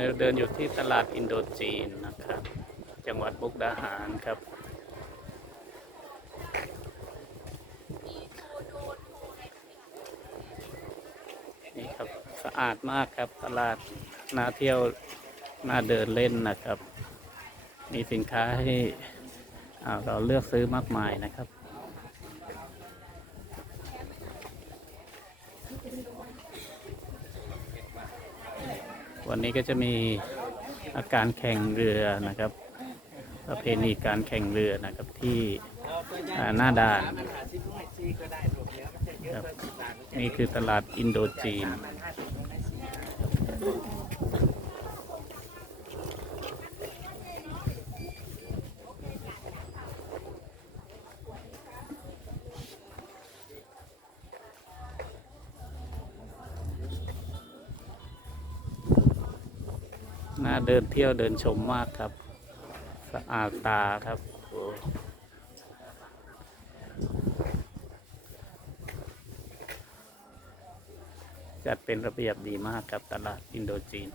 เราเดินอยู่ที่ตลาดอินโดจีนนะครับ จังหวัดมุกดาหารครับ นี่ครับสะอาดมากครับตลาดน่าเที่ยวน่าเดินเล่นนะครับ มีสินค้าให้เราเลือกซื้อมากมายนะครับ วันนี้ก็จะมีอาการแข่งเรือนะครับ ประเพณีการแข่งเรือนะครับที่หน้าด่านครับนี่คือตลาดอินโดจีน น่าเดินเที่ยวเดินชมมากครับ สะอาดตาครับ จัดเป็นระเบียบดีมากครับตลาดอินโดจีน